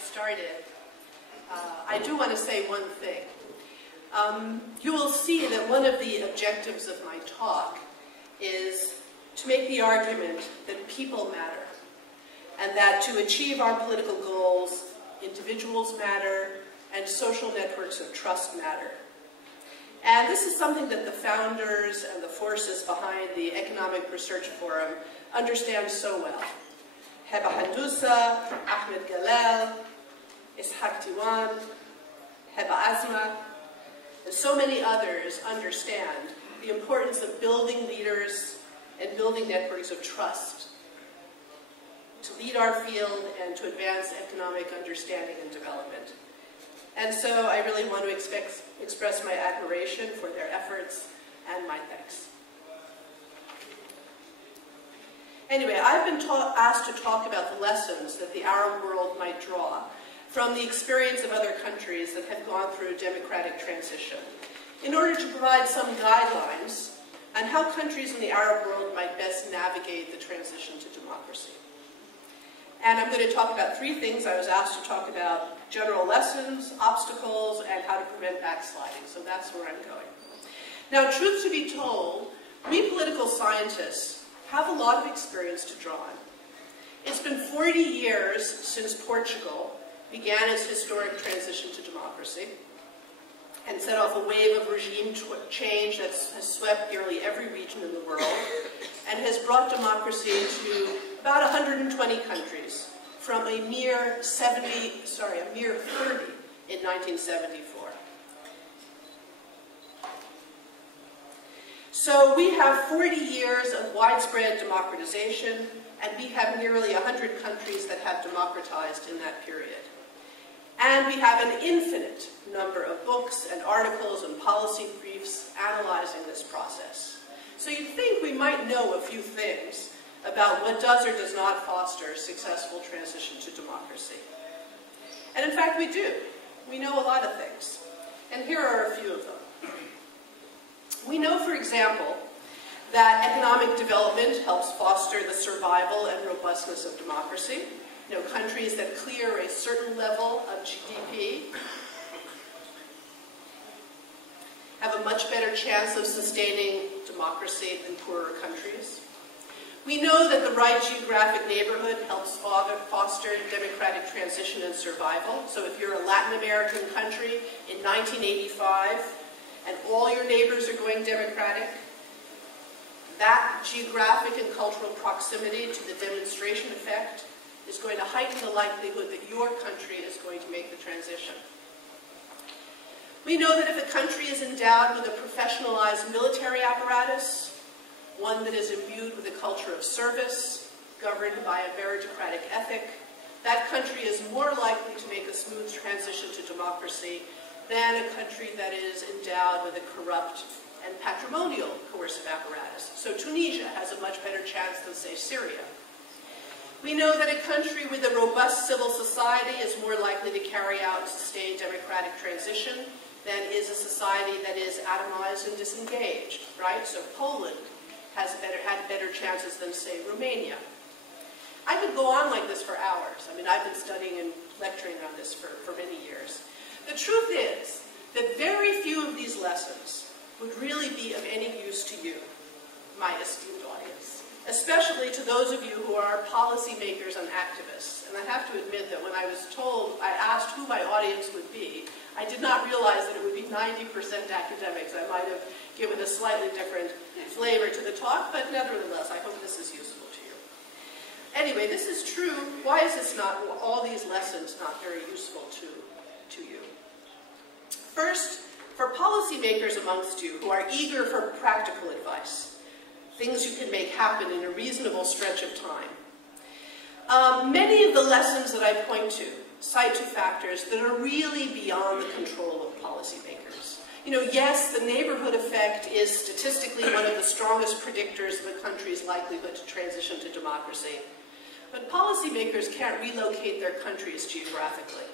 started, I do want to say one thing. You will see that one of the objectives of my talk is to make the argument that people matter, and that to achieve our political goals, individuals matter, and social networks of trust matter. And this is something that the founders and the forces behind the Economic Research Forum understand so well. Heba Hadousa, Ahmed Galal, Ishaq Tiwan, Heba Azma, and so many others understand the importance of building leaders and building networks of trust to lead our field and to advance economic understanding and development. And so I really want to express my admiration for their efforts and my thanks. Anyway, I've been asked to talk about the lessons that the Arab world might draw from the experience of other countries that have gone through democratic transition, in order to provide some guidelines on how countries in the Arab world might best navigate the transition to democracy. And I'm going to talk about three things. I was asked to talk about general lessons, obstacles, and how to prevent backsliding. So that's where I'm going. Now, truth to be told, we political scientists have a lot of experience to draw on. It's been 40 years since Portugal began its historic transition to democracy and set off a wave of regime change that has swept nearly every region in the world and has brought democracy to about 120 countries, from a mere 30 in 1974. So we have 40 years of widespread democratization, and we have nearly 100 countries that have democratized in that period. And we have an infinite number of books and articles and policy briefs analyzing this process. So you'd think we might know a few things about what does or does not foster successful transition to democracy. And in fact, we do. We know a lot of things. And here are a few of them. We know, for example, that economic development helps foster the survival and robustness of democracy. You know, countries that clear a certain level of GDP have a much better chance of sustaining democracy than poorer countries. We know that the right geographic neighborhood helps foster democratic transition and survival. So if you're a Latin American country in 1985 and all your neighbors are going democratic, that geographic and cultural proximity to the demonstration effect is going to heighten the likelihood that your country is going to make the transition. We know that if a country is endowed with a professionalized military apparatus, one that is imbued with a culture of service, governed by a meritocratic ethic, that country is more likely to make a smooth transition to democracy than a country that is endowed with a corrupt and patrimonial coercive apparatus. So Tunisia has a much better chance than, say, Syria. We know that a country with a robust civil society is more likely to carry out sustained democratic transition than is a society that is atomized and disengaged, right? So Poland has had better chances than, say, Romania. I could go on like this for hours. I mean, I've been studying and lecturing on this for many years. The truth is that very few of these lessons would really be of any use to you, my esteemed audience, especially to those of you who are policymakers and activists. And I have to admit that when I was told, I asked who my audience would be, I did not realize that it would be 90% academics. I might have given a slightly different flavor to the talk, but nevertheless, I hope this is useful to you. Anyway, this is true. Why is this not, all these lessons not very useful to you? First, for policymakers amongst you who are eager for practical advice, things you can make happen in a reasonable stretch of time, many of the lessons that I point to cite two factors that are really beyond the control of policymakers. You know, yes, the neighborhood effect is statistically one of the strongest predictors of a country's likelihood to transition to democracy, but policymakers can't relocate their countries geographically.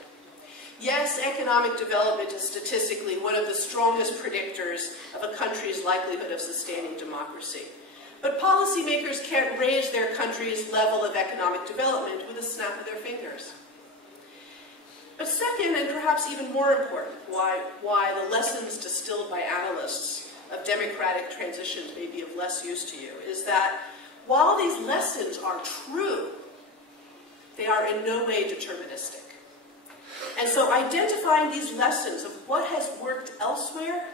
Yes, economic development is statistically one of the strongest predictors of a country's likelihood of sustaining democracy. But policymakers can't raise their country's level of economic development with a snap of their fingers. But second, and perhaps even more important, why the lessons distilled by analysts of democratic transitions may be of less use to you, is that while these lessons are true, they are in no way deterministic. And so identifying these lessons of what has worked elsewhere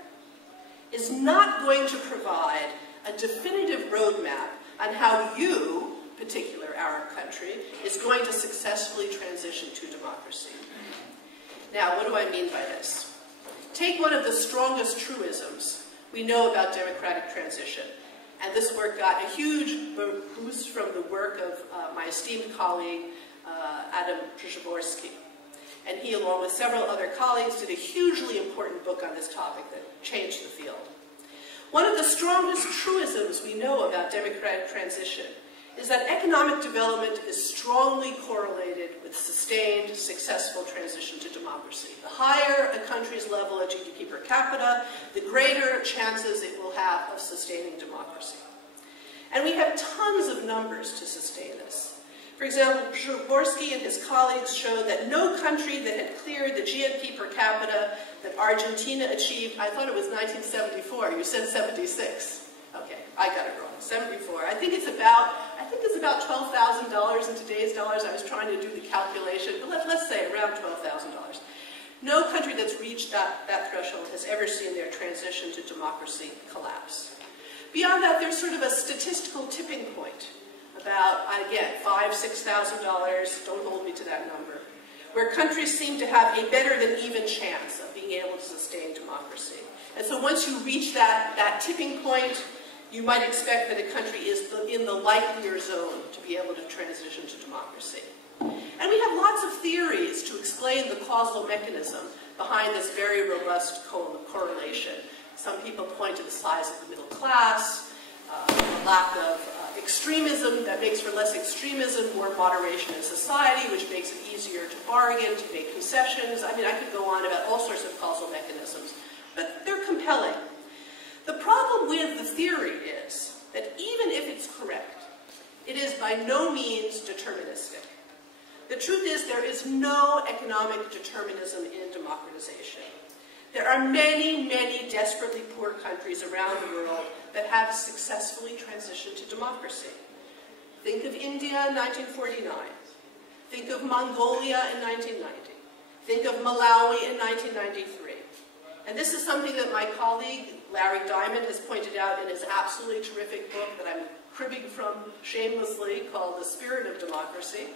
is not going to provide a definitive roadmap on how you, particular Arab country, is going to successfully transition to democracy. Now, what do I mean by this? Take one of the strongest truisms we know about democratic transition. And this work got a huge boost from the work of my esteemed colleague, Adam Przeworski. And he, along with several other colleagues, did a hugely important book on this topic that changed the field. One of the strongest truisms we know about democratic transition is that economic development is strongly correlated with sustained, successful transition to democracy. The higher a country's level of GDP per capita, the greater chances it will have of sustaining democracy. And we have tons of numbers to sustain this. For example, Przeworski and his colleagues showed that no country that had cleared the GNP per capita that Argentina achieved, I thought it was 1974, you said 76. Okay, I got it wrong, 74. I think it's about $12,000 in today's dollars. I was trying to do the calculation, but let's say around $12,000. No country that's reached that threshold has ever seen their transition to democracy collapse. Beyond that, there's sort of a statistical tipping point, about, again, $5,000, $6,000, don't hold me to that number, where countries seem to have a better than even chance of being able to sustain democracy. And so once you reach that tipping point, you might expect that a country is in the likelier zone to be able to transition to democracy. And we have lots of theories to explain the causal mechanism behind this very robust correlation. Some people point to the size of the middle class, a lack of extremism that makes for less extremism, more moderation in society, which makes it easier to bargain, to make concessions. I mean, I could go on about all sorts of causal mechanisms, but they're compelling. The problem with the theory is that even if it's correct, it is by no means deterministic. The truth is there is no economic determinism in democratization. There are many, many desperately poor countries around the world that have successfully transitioned to democracy. Think of India in 1949. Think of Mongolia in 1990. Think of Malawi in 1993. And this is something that my colleague, Larry Diamond, has pointed out in his absolutely terrific book that I'm cribbing from shamelessly, called The Spirit of Democracy,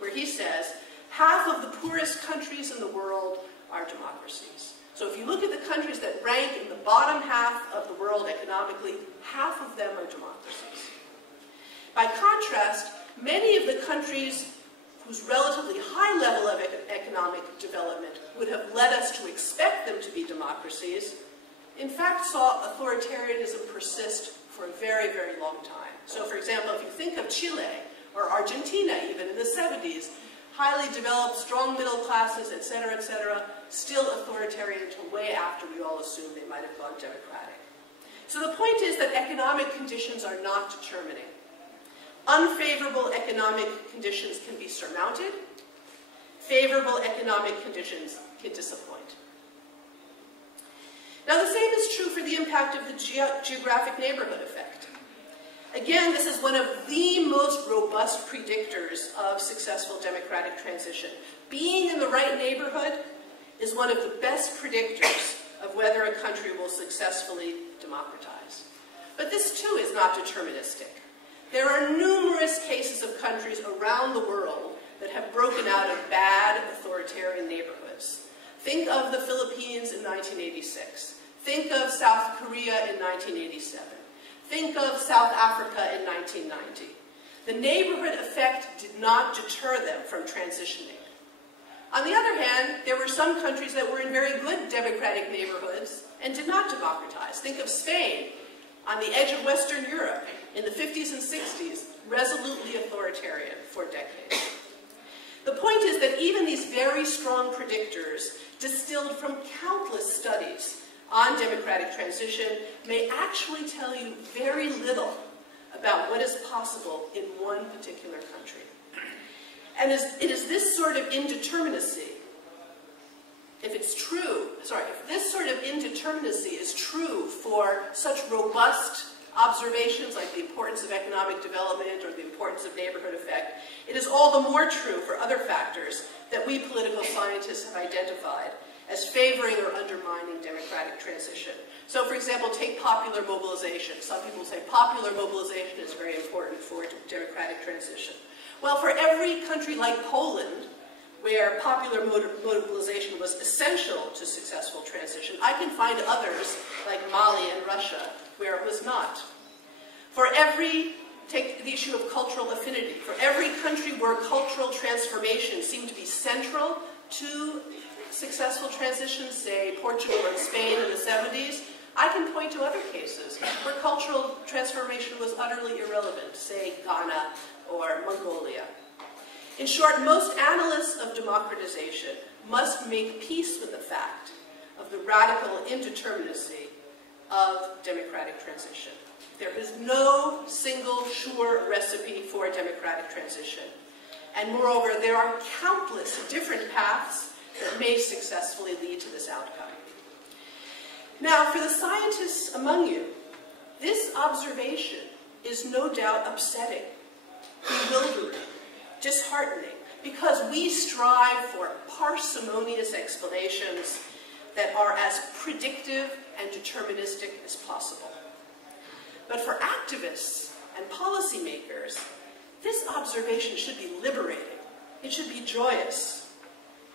where he says, half of the poorest countries in the world are democracies. So if you look at the countries that rank in the bottom half of the world economically, half of them are democracies. By contrast, many of the countries whose relatively high level of economic development would have led us to expect them to be democracies, in fact saw authoritarianism persist for a very, very long time. So for example, if you think of Chile or Argentina even in the 70s, highly developed, strong middle classes, etc., still authoritarian until way after we all assumed they might have gone democratic. So the point is that economic conditions are not determining. Unfavorable economic conditions can be surmounted. Favorable economic conditions can disappoint. Now the same is true for the impact of the geographic neighborhood effect. Again, this is one of the most robust predictors of successful democratic transition. Being in the right neighborhood is one of the best predictors of whether a country will successfully democratize. But this too is not deterministic. There are numerous cases of countries around the world that have broken out of bad authoritarian neighborhoods. Think of the Philippines in 1986. Think of South Korea in 1987. Think of South Africa in 1990. The neighborhood effect did not deter them from transitioning. On the other hand, there were some countries that were in very good democratic neighborhoods and did not democratize. Think of Spain, on the edge of Western Europe, in the 50s and 60s, resolutely authoritarian for decades. The point is that even these very strong predictors, distilled from countless studies on democratic transition, may actually tell you very little about what is possible in one particular country. And it is this sort of indeterminacy if this sort of indeterminacy is true for such robust observations like the importance of economic development or the importance of neighborhood effect, it is all the more true for other factors that we political scientists have identified as favoring or undermining democratic transition. So, for example, take popular mobilization. Some people say popular mobilization is very important for democratic transition. Well, for every country like Poland, where popular mobilization was essential to successful transition, I can find others, like Mali and Russia, where it was not. Take the issue of cultural affinity. For every country where cultural transformation seemed to be central to successful transition, say Portugal and Spain in the 70s, I can point to other cases where cultural transformation was utterly irrelevant, say Ghana or Mongolia. In short, most analysts of democratization must make peace with the fact of the radical indeterminacy of democratic transition. There is no single sure recipe for democratic transition. And moreover, there are countless different paths that may successfully lead to this outcome. Now, for the scientists among you, this observation is no doubt upsetting, bewildering, disheartening, because we strive for parsimonious explanations that are as predictive and deterministic as possible. But for activists and policymakers, this observation should be liberating. It should be joyous.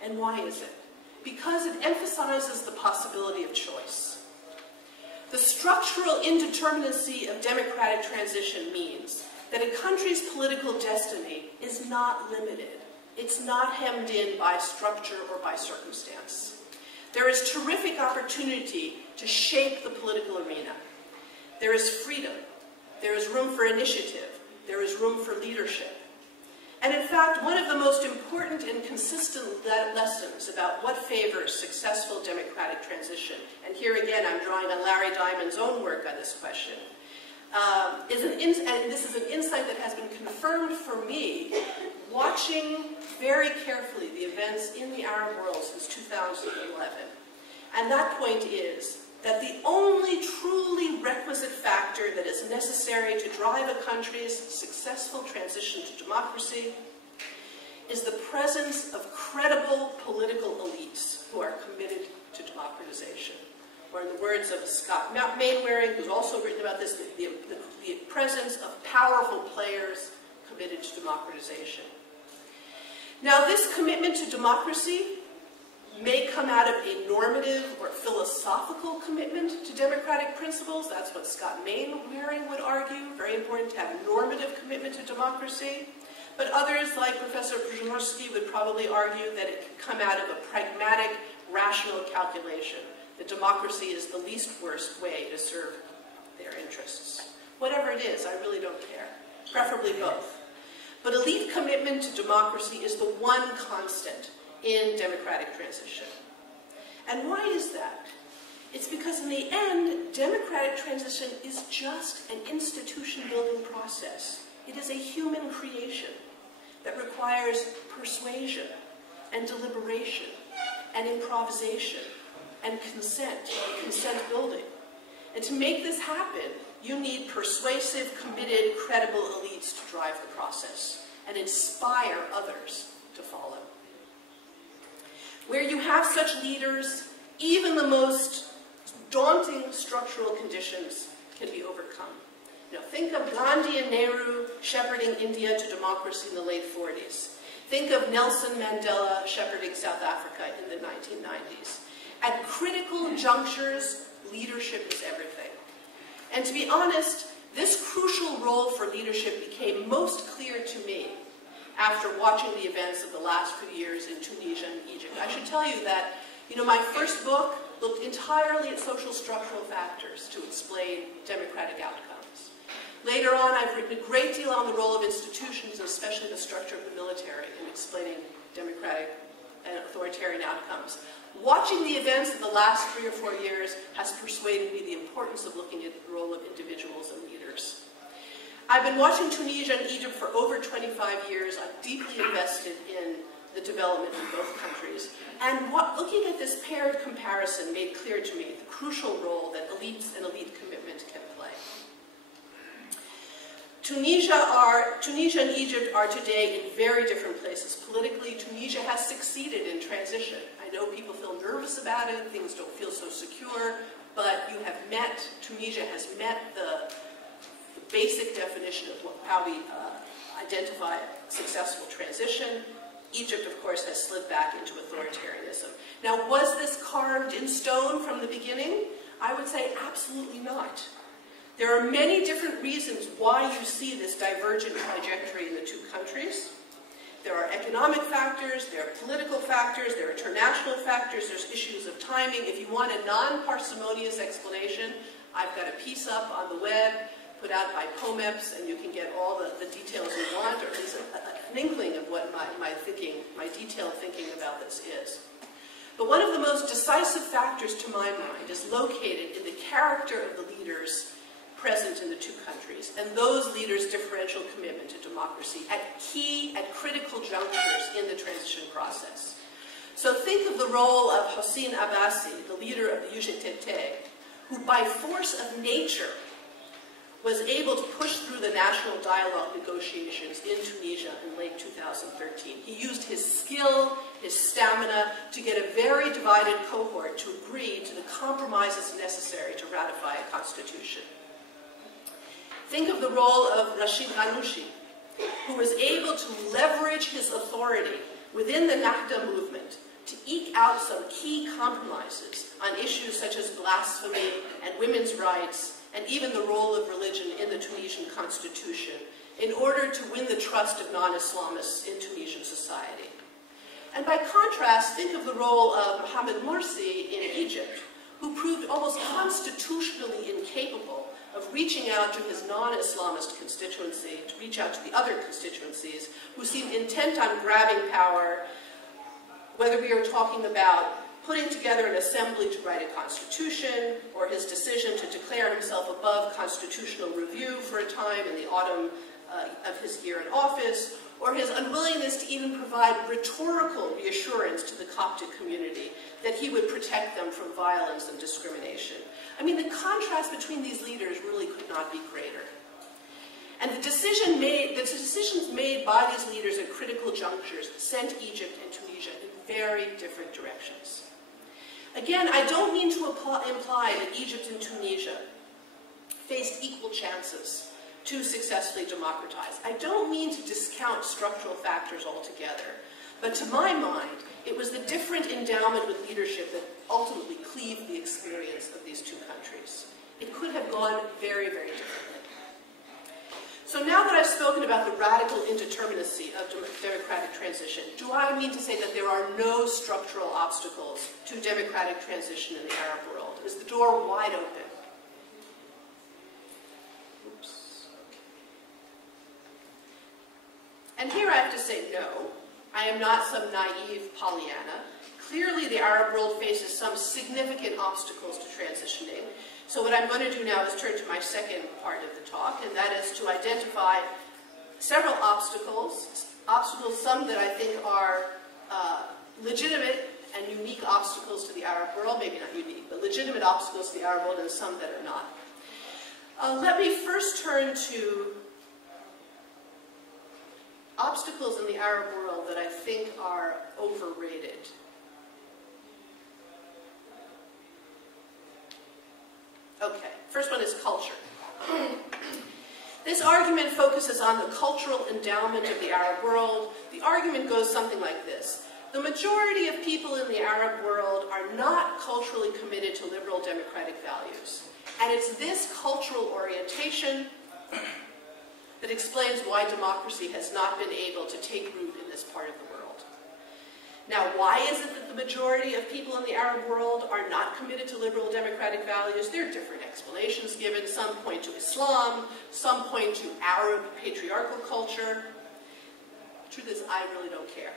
And why is it? Because it emphasizes the possibility of choice. The structural indeterminacy of democratic transition means that a country's political destiny is not limited. It's not hemmed in by structure or by circumstance. There is terrific opportunity to shape the political arena. There is freedom. There is room for initiative. There is room for leadership. And in fact, one of the most important and consistent lessons about what favors successful democratic transition, and here again I'm drawing on Larry Diamond's own work on this question, and this is an insight that has been confirmed for me watching very carefully the events in the Arab world since 2011. And that point is that the only truly requisite factor that is necessary to drive a country's successful transition to democracy is the presence of credible political elites who are committed to democratization. Or in the words of Scott Mainwaring, who's also written about this, the presence of powerful players committed to democratization. Now, this commitment to democracy may come out of a normative or philosophical commitment to democratic principles. That's what Scott Mainwaring would argue. Very important to have a normative commitment to democracy. But others, like Professor Przymorski, would probably argue that it can come out of a pragmatic, rational calculation, that democracy is the least worst way to serve their interests. Whatever it is, I really don't care. Preferably both. But elite commitment to democracy is the one constant in democratic transition. And why is that? It's because in the end, democratic transition is just an institution-building process. It is a human creation that requires persuasion and deliberation and improvisation and consent building. And to make this happen, you need persuasive, committed, credible elites to drive the process and inspire others to follow. Where you have such leaders, even the most daunting structural conditions can be overcome. Now, think of Gandhi and Nehru shepherding India to democracy in the late 40s. Think of Nelson Mandela shepherding South Africa in the 1990s. At critical junctures, leadership is everything. And to be honest, this crucial role for leadership became most clear to me after watching the events of the last few years in Tunisia and Egypt. I should tell you that, my first book looked entirely at social structural factors to explain democratic outcomes. Later on, I've written a great deal on the role of institutions, especially the structure of the military, in explaining democratic and authoritarian outcomes. Watching the events of the last 3 or 4 years has persuaded me the importance of looking at the role of individuals and leaders. I've been watching Tunisia and Egypt for over 25 years. I'm deeply invested in the development in both countries. And looking at this paired comparison made clear to me the crucial role that elites and elite commitment can play. Tunisia and Egypt are today in very different places. Politically, Tunisia has succeeded in transition. I know people feel nervous about it, things don't feel so secure, but Tunisia has met the basic definition of how we identify successful transition. Egypt, of course, has slid back into authoritarianism. Now, was this carved in stone from the beginning? I would say absolutely not. There are many different reasons why you see this divergent trajectory in the two countries. There are economic factors, there are political factors, there are international factors, there's issues of timing. If you want a non-parsimonious explanation, I've got a piece up on the web put out by POMEPS, and you can get all the details you want, or at least an inkling of what my detailed thinking about this is. But one of the most decisive factors to my mind is located in the character of the leaders present in the two countries, and those leaders' differential commitment to democracy at critical junctures in the transition process. So think of the role of Hossein Abbasi, the leader of the UGTT, who by force of nature was able to push through the national dialogue negotiations in Tunisia in late 2013. He used his skill, his stamina, to get a very divided cohort to agree to the compromises necessary to ratify a constitution. Think of the role of Rashid Ghannouchi, who was able to leverage his authority within the Nahda movement to eke out some key compromises on issues such as blasphemy and women's rights, and even the role of religion in the Tunisian constitution, in order to win the trust of non-Islamists in Tunisian society. And by contrast, think of the role of Mohamed Morsi in Egypt, who proved almost constitutionally incapable of reaching out to his non-Islamist constituency, to reach out to the other constituencies, who seemed intent on grabbing power, whether we are talking about putting together an assembly to write a constitution, or his decision to declare himself above constitutional review for a time in the autumn of his year in office, or his unwillingness to even provide rhetorical reassurance to the Coptic community that he would protect them from violence and discrimination. I mean, the contrast between these leaders really could not be greater. And the decisions made by these leaders at critical junctures sent Egypt and Tunisia in very different directions. Again, I don't mean to imply that Egypt and Tunisia faced equal chances to successfully democratize. I don't mean to discount structural factors altogether, but to my mind, it was the different endowment with leadership that ultimately cleaved the experience of these two countries. It could have gone very, very differently. So now that I've spoken about the radical indeterminacy of democratic transition, do I mean to say that there are no structural obstacles to democratic transition in the Arab world? Is the door wide open? Oops. And here I have to say no. I am not some naive Pollyanna. Clearly the Arab world faces some significant obstacles to transitioning. So what I'm going to do now is turn to my second part of the talk, and that is to identify several obstacles, some that I think are legitimate and unique obstacles to the Arab world, maybe not unique, but legitimate obstacles to the Arab world, and some that are not. Let me first turn to obstacles in the Arab world that I think are overrated. Okay, first one is culture. This argument focuses on the cultural endowment of the Arab world. The argument goes something like this. The majority of people in the Arab world are not culturally committed to liberal democratic values. And it's this cultural orientation that explains why democracy has not been able to take root in this part of the world. Now, why is it that the majority of people in the Arab world are not committed to liberal democratic values? There are different explanations given. Some point to Islam, some point to Arab patriarchal culture. The truth is, I really don't care,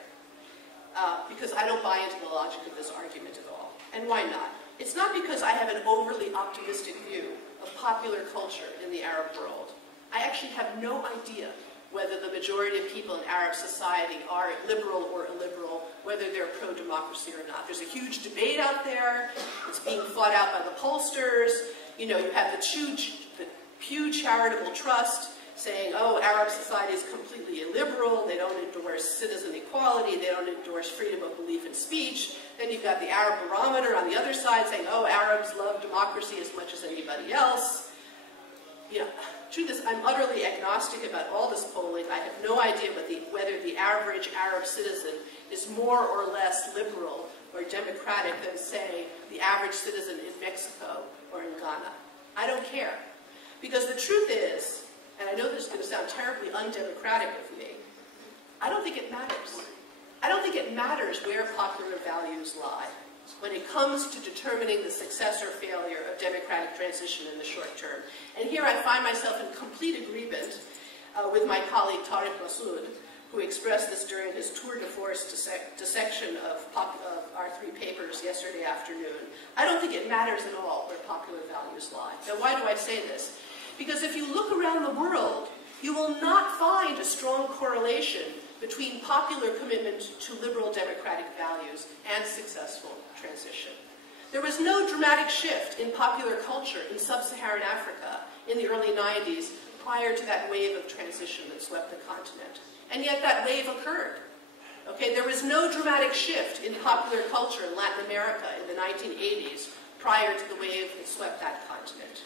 because I don't buy into the logic of this argument at all. And why not? It's not because I have an overly optimistic view of popular culture in the Arab world. I actually have no idea whether the majority of people in Arab society are liberal or illiberal, whether they're pro-democracy or not. There's a huge debate out there. It's being fought out by the pollsters. You know, you have the Pew Charitable Trust saying, oh, Arab society is completely illiberal, they don't endorse citizen equality, they don't endorse freedom of belief and speech. Then you've got the Arab Barometer on the other side saying, oh, Arabs love democracy as much as anybody else. You know, truth is, I'm utterly agnostic about all this polling. I have no idea whether the average Arab citizen is more or less liberal or democratic than, say, the average citizen in Mexico or in Ghana. I don't care. Because the truth is, and I know this is going to sound terribly undemocratic of me, I don't think it matters. I don't think it matters where popular values lie when it comes to determining the success or failure of democratic transition in the short term. And here I find myself in complete agreement with my colleague Tariq Masoud, who expressed this during his tour de force dissection of our three papers yesterday afternoon. I don't think it matters at all where popular values lie. Now, why do I say this? Because if you look around the world, you will not find a strong correlation between popular commitment to liberal democratic values and successful transition. There was no dramatic shift in popular culture in sub-Saharan Africa in the early 90s prior to that wave of transition that swept the continent. And yet that wave occurred. Okay, there was no dramatic shift in popular culture in Latin America in the 1980s prior to the wave that swept that continent.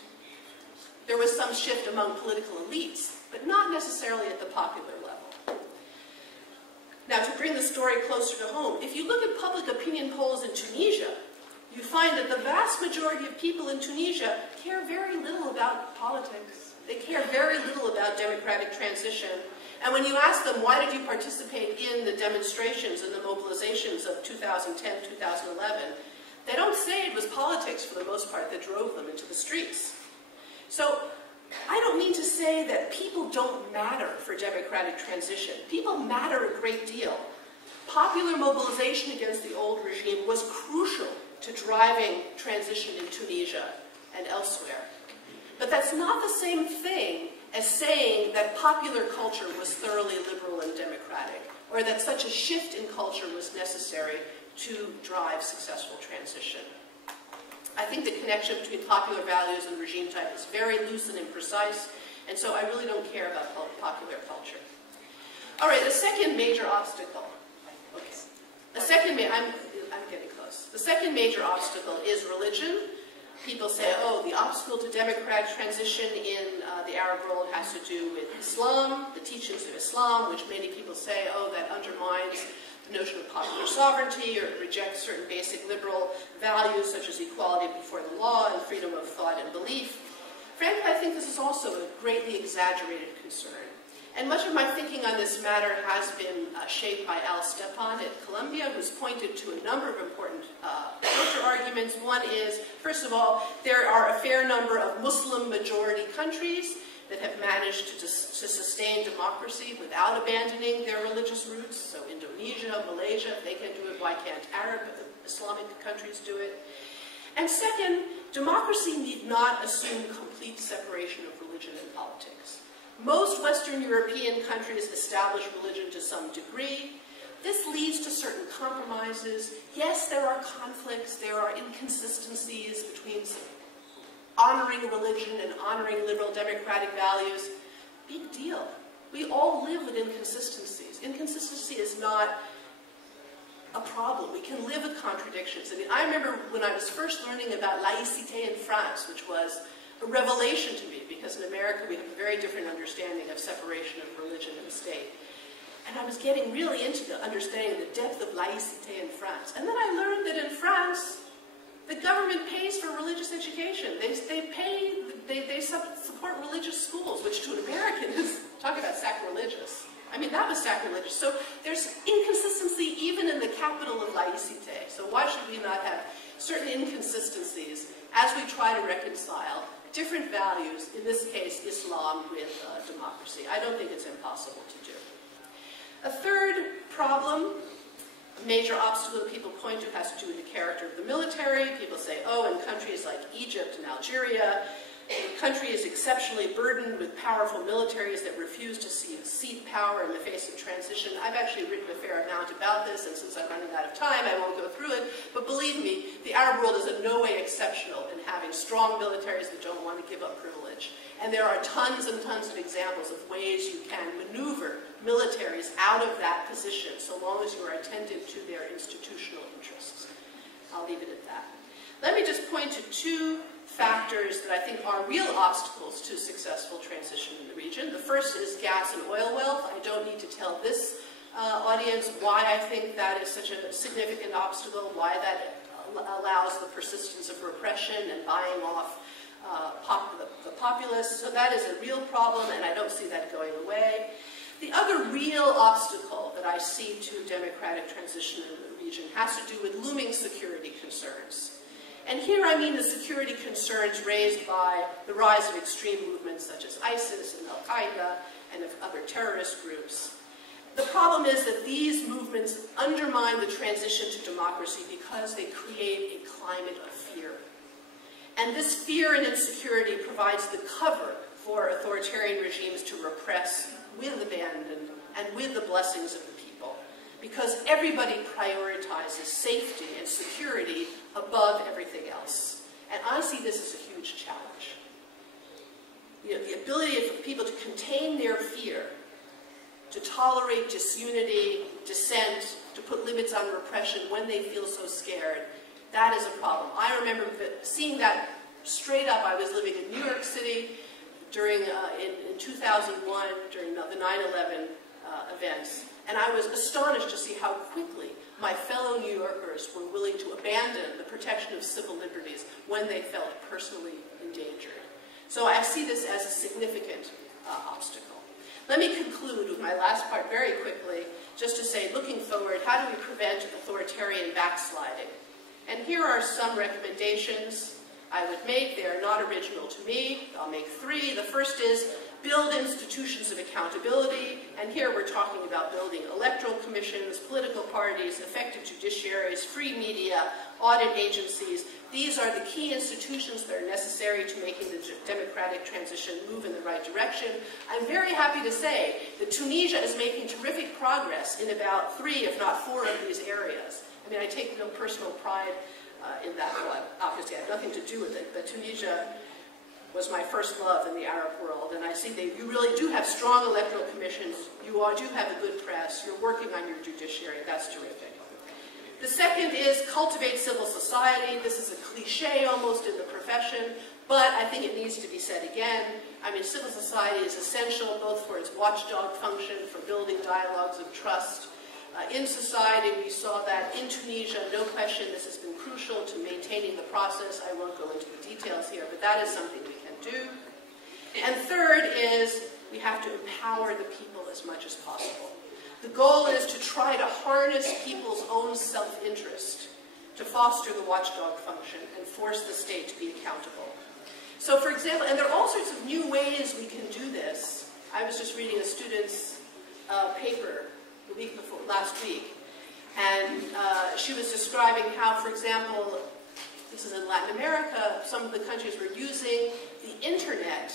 There was some shift among political elites, but not necessarily at the popular level. Now, to bring the story closer to home, if you look at public opinion polls in Tunisia, you find that the vast majority of people in Tunisia care very little about politics. They care very little about democratic transition. And when you ask them, why did you participate in the demonstrations and the mobilizations of 2010, 2011, they don't say it was politics for the most part that drove them into the streets. So I don't mean to say that people don't matter for democratic transition. People matter a great deal. Popular mobilization against the old regime was crucial to driving transition in Tunisia and elsewhere. But that's not the same thing as saying that popular culture was thoroughly liberal and democratic, or that such a shift in culture was necessary to drive successful transition. I think the connection between popular values and regime type is very loose and imprecise, and so I really don't care about popular culture. All right, the second major obstacle. Okay. I'm getting close. The second major obstacle is religion. People say, oh, the obstacle to democratic transition in the Arab world has to do with Islam, the teachings of Islam, which many people say, oh, that undermines the notion of popular sovereignty, or rejects certain basic liberal values such as equality before the law and freedom of thought and belief. Frankly, I think this is also a greatly exaggerated concern. And much of my thinking on this matter has been shaped by Al Stepan at Columbia, who's pointed to a number of important counter arguments. One is, first of all, there are a fair number of Muslim-majority countries that have managed to sustain democracy without abandoning their religious roots. So Indonesia, Malaysia, if they can do it, why can't Arab Islamic countries do it? And second, democracy need not assume complete separation of religion and politics. Most Western European countries establish religion to some degree. This leads to certain compromises. Yes, there are conflicts, there are inconsistencies between honoring religion and honoring liberal democratic values. Big deal. We all live with inconsistencies. Inconsistency is not a problem. We can live with contradictions. I mean, I remember when I was first learning about laïcité in France, which was a revelation to me, because in America we have a very different understanding of separation of religion and state. And I was getting really into the understanding the depth of laïcité in France. And then I learned that in France, the government pays for religious education. They support religious schools, which to an American is, talk about sacrilegious. I mean, that was sacrilegious. So there's inconsistency even in the capital of laïcité. So why should we not have certain inconsistencies as we try to reconcile different values, in this case Islam, with democracy? I don't think it's impossible to do. A third problem, a major obstacle that people point to, has to do with the character of the military. People say, oh, in countries like Egypt and Algeria, the country is exceptionally burdened with powerful militaries that refuse to cede power in the face of transition. I've actually written a fair amount about this, and since I'm running out of time, I won't go through it. But believe me, the Arab world is in no way exceptional in having strong militaries that don't want to give up privilege. And there are tons and tons of examples of ways you can maneuver militaries out of that position, so long as you are attentive to their institutional interests. I'll leave it at that. Let me just point to two factors that I think are real obstacles to successful transition in the region. The first is gas and oil wealth. I don't need to tell this audience why I think that is such a significant obstacle, why that allows the persistence of repression and buying off the populace. So that is a real problem, and I don't see that going away. The other real obstacle that I see to democratic transition in the region has to do with looming security concerns. And here I mean the security concerns raised by the rise of extreme movements such as ISIS and Al-Qaeda and of other terrorist groups. The problem is that these movements undermine the transition to democracy because they create a climate of fear. And this fear and insecurity provides the cover for authoritarian regimes to repress with abandon and with the blessings of the people, because everybody prioritizes safety and security above everything else. And I see this as a huge challenge. The ability for people to contain their fear, to tolerate disunity, dissent, to put limits on repression when they feel so scared, that is a problem. I remember seeing that straight up. I was living in New York City during, in 2001, during the 9/11 events, and I was astonished to see how quickly my fellow New Yorkers were willing to abandon the protection of civil liberties when they felt personally endangered. So I see this as a significant obstacle. Let me conclude with my last part very quickly, just to say, looking forward, how do we prevent authoritarian backsliding? And here are some recommendations I would make. They are not original to me. I'll make three. The first is build institutions of accountability. And here we're talking about building electoral commissions, political parties, effective judiciaries, free media, audit agencies. These are the key institutions that are necessary to making the democratic transition move in the right direction. I'm very happy to say that Tunisia is making terrific progress in about 3, if not 4 of these areas. I mean, I take no personal pride in that one. Obviously, I have nothing to do with it, but Tunisia was my first love in the Arab world, and I see that you really do have strong electoral commissions, you do have a good press, you're working on your judiciary, that's terrific. The second is cultivate civil society. This is a cliche almost in the profession, but I think it needs to be said again. I mean, civil society is essential both for its watchdog function, for building dialogues of trust. In society, we saw that in Tunisia, no question, this has been crucial to maintaining the process. I won't go into the details here, but that is something we can do. And third is we have to empower the people as much as possible. The goal is to try to harness people's own self-interest to foster the watchdog function and force the state to be accountable. So, for example, and there are all sorts of new ways we can do this. I was just reading a student's paper last week, and she was describing how, for example, this is in Latin America, some of the countries were using the internet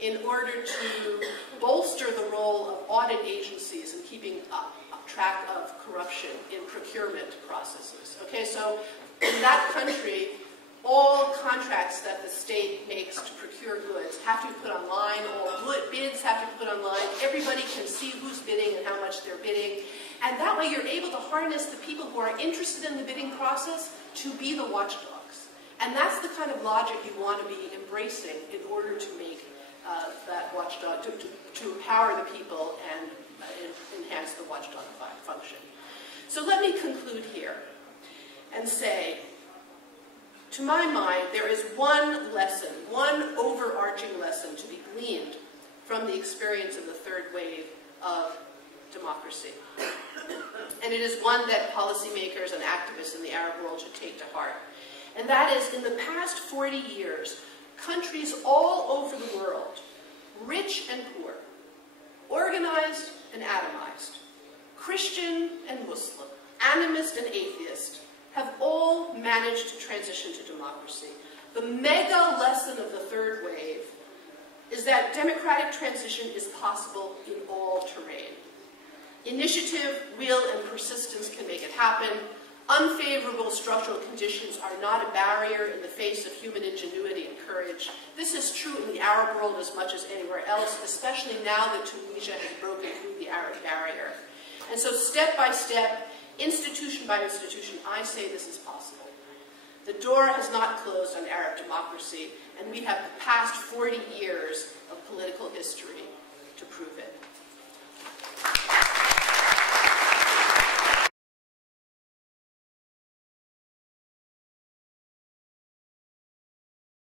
in order to bolster the role of audit agencies in keeping track of corruption in procurement processes. Okay, so in that country, all contracts that the state makes to procure goods have to be put online, all bids have to be put online, everybody can see who's bidding and how much they're bidding, and that way you're able to harness the people who are interested in the bidding process to be the watchdogs. And that's the kind of logic you want to be embracing in order to make that watchdog, to empower the people and enhance the watchdog function. So let me conclude here and say, to my mind, there is one lesson, one overarching lesson to be gleaned from the experience of the third wave of democracy. And it is one that policymakers and activists in the Arab world should take to heart. And that is, in the past 40 years, countries all over the world, rich and poor, organized and atomized, Christian and Muslim, animist and atheist, have all managed to transition to democracy. The mega lesson of the third wave is that democratic transition is possible in all terrain. Initiative, will, and persistence can make it happen. Unfavorable structural conditions are not a barrier in the face of human ingenuity and courage. This is true in the Arab world as much as anywhere else, especially now that Tunisia has broken through the Arab barrier. And so step by step, institution by institution, I say this is possible. The door has not closed on Arab democracy, and we have the past 40 years of political history to prove it.